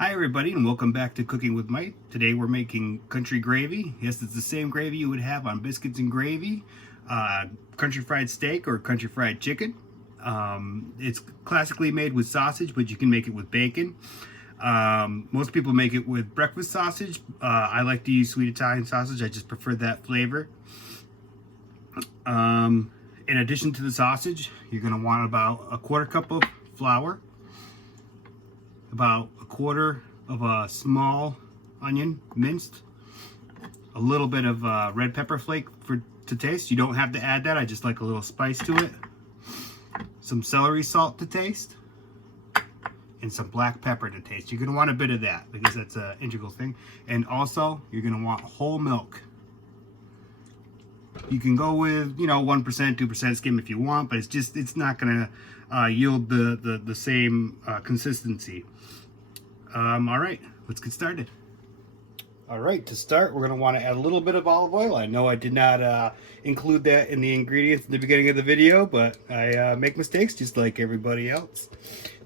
Hi everybody and welcome back to Cooking with Mike. Today we're making country gravy. Yes, it's the same gravy you would have on biscuits and gravy, country fried steak or country fried chicken. It's classically made with sausage, but you can make it with bacon. Most people make it with breakfast sausage. I like to use sweet Italian sausage. I just prefer that flavor. In addition to the sausage, you're going to want about a quarter cup of flour, about a quarter of a small onion minced, a little bit of red pepper flake to taste. You don't have to add that, I just like a little spice to it. Some celery salt to taste, and some black pepper to taste. You're going to want a bit of that because that's an integral thing. And also you're going to want whole milk. You can go with 1%, 2% skim if you want, but it's not going to yield the same consistency. All right, let's get started. All right, to start, we're going to want to add a little bit of olive oil. I know I did not include that in the ingredients in the beginning of the video, but I make mistakes just like everybody else.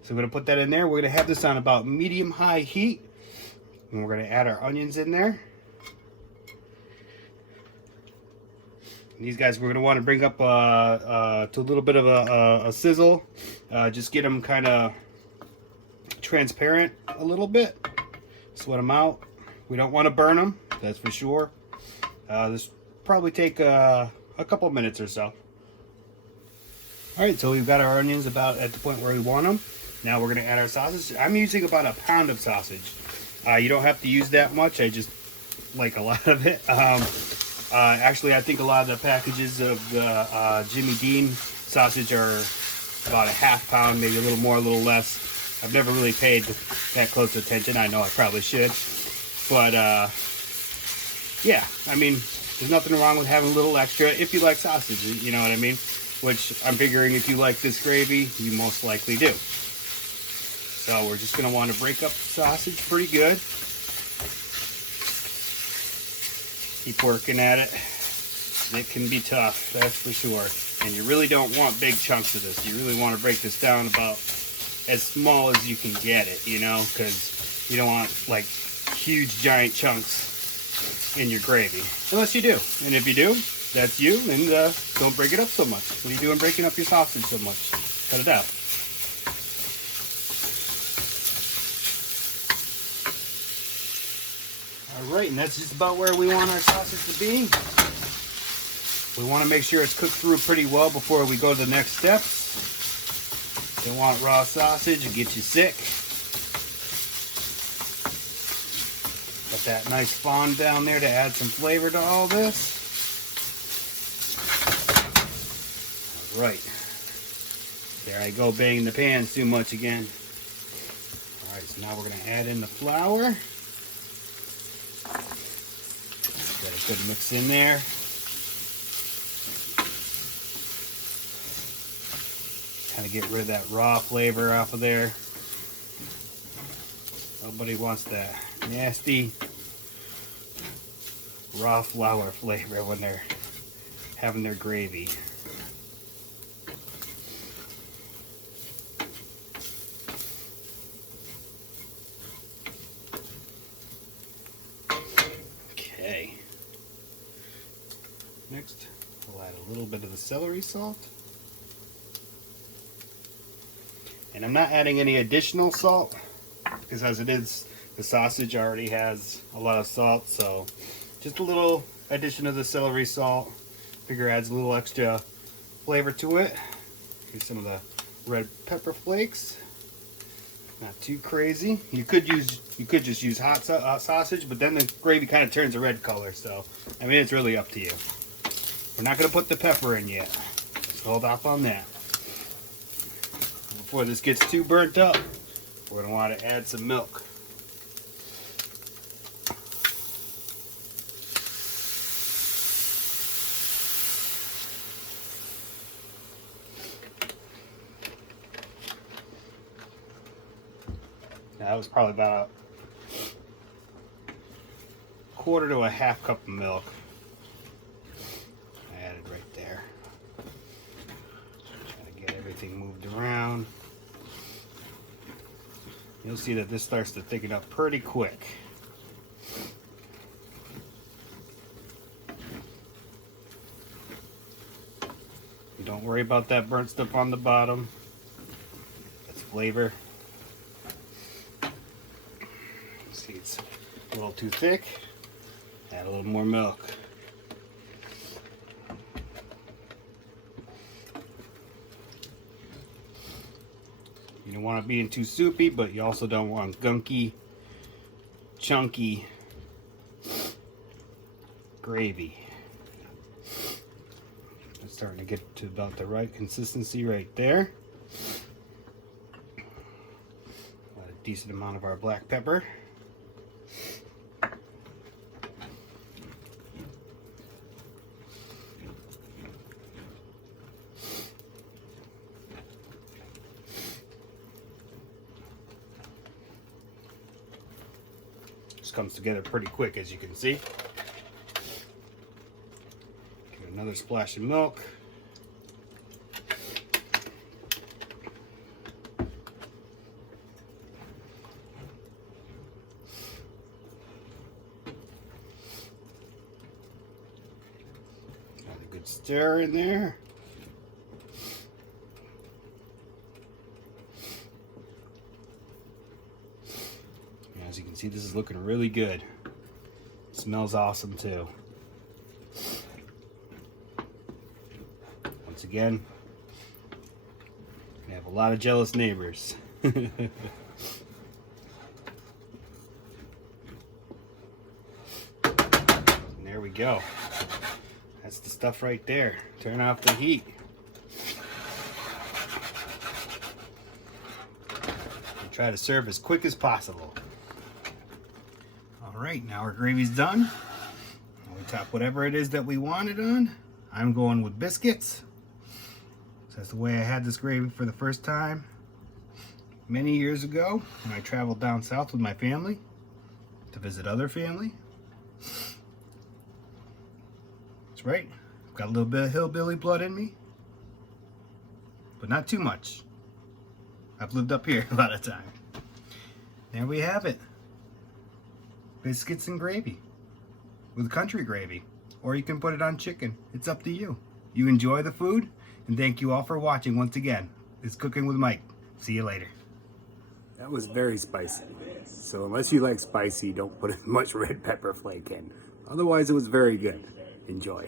So we're going to put that in there. We're going to have this on about medium-high heat, and we're going to add our onions in there. And these guys we're going to want to bring up to a little bit of a sizzle. Just get them kind of transparent a little bit. Sweat them out. We don't want to burn them, that's for sure. This probably take a couple minutes or so. Alright, so we've got our onions about at the point where we want them. Now we're going to add our sausage. I'm using about a pound of sausage. You don't have to use that much. I just like a lot of it. Actually, I think a lot of the packages of the Jimmy Dean sausage are about a half pound, maybe a little more, a little less. I've never really paid that close attention. I know I probably should. But, yeah, I mean, there's nothing wrong with having a little extra if you like sausage, you know what I mean? Which I'm figuring if you like this gravy, you most likely do. So we're just going to want to break up the sausage pretty good. Keep working at it. It can be tough, that's for sure. And you really don't want big chunks of this. You really want to break this down about as small as you can get it, because you don't want like huge giant chunks in your gravy, unless you do. And if you do, that's you, and don't break it up so much. What are you doing breaking up your sausage so much? Cut it out. Alright, and that's just about where we want our sausage to be. We want to make sure it's cooked through pretty well before we go to the next steps. Don't want raw sausage, it'll get you sick. Got that nice fond down there to add some flavor to all this. Alright. There I go, banging the pans too much again. Alright, so now we're going to add in the flour. Got a good mix in there. Kind of get rid of that raw flavor off of there. Nobody wants that nasty raw flour flavor when they're having their gravy. Okay. Next, we'll add a little bit of the celery salt. And I'm not adding any additional salt because as it is, the sausage already has a lot of salt, so just a little addition of the celery salt. Figure adds a little extra flavor to it. Here's some of the red pepper flakes. Not too crazy. You could just use hot sausage, but then the gravy kind of turns a red color, so I mean it's really up to you. We're not going to put the pepper in yet. Let's hold off on that. Before this gets too burnt up, we're going to want to add some milk. Now, that was probably about a quarter to a half cup of milk. I added right there. Try to get everything moved around. you'll see that this starts to thicken up pretty quick. Don't worry about that burnt stuff on the bottom. That's flavor. See, it's a little too thick. Add a little more milk. You don't want it being too soupy, but you also don't want gunky, chunky gravy. It's starting to get to about the right consistency right there. Add a decent amount of our black pepper. Comes together pretty quick, as you can see. Give it another splash of milk. Got a good stir in there. As you can see, this is looking really good. It smells awesome too. Once again, we have a lot of jealous neighbors. And there we go. That's the stuff right there. Turn off the heat. And try to serve as quick as possible. Alright, now our gravy's done. We top whatever it is that we want it on. I'm going with biscuits. So that's the way I had this gravy for the first time many years ago when I traveled down south with my family to visit other family. That's right, I've got a little bit of hillbilly blood in me, but not too much. I've lived up here a lot of time. There we have it. Biscuits and gravy with country gravy, or you can put it on chicken. It's up to you. You enjoy the food, and thank you all for watching once again. It's Cooking with Mike. See you later. That was very spicy. So unless you like spicy, don't put as much red pepper flake in. Otherwise, it was very good. Enjoy.